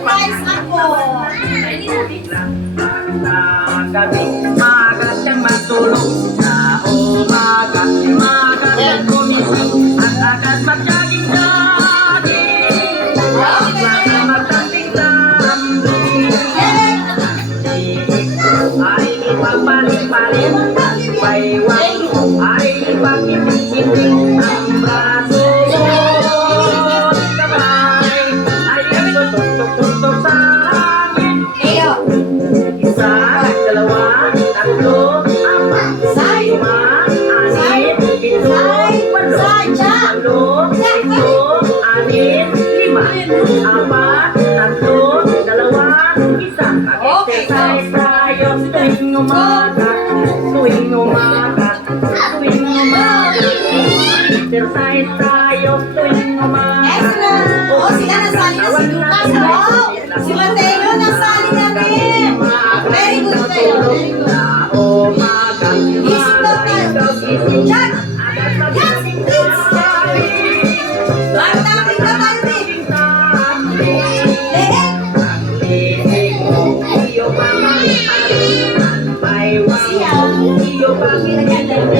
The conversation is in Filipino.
guys ako. Gabi, magandang matulog sa umaga, magandang gumising at agad mag-jogging-jogging. Magandang tambling, ay ipagpalit-palit, baywang ay ipag-ibig-ibig ang braso. Kamay ay tutok-tutok sa hangin. Isa, dalawa, tatlo, apat, lima, anim, pito, walo, pito, anim, lima, apat, tatlo, dalawa, isa. Mag-exercise tayo tuwing umaga, tuwing umaga, tuwing umaga. Exercise tayo tuwing umaga. Oh, sila nasali na si Lucas, oh. Si Mateo nasali na rin. Very good kayo, very good. Isip daw tayo. Jack! Jack! Please! Bakit na tayo din? Lehe! Iyo pa pinagandang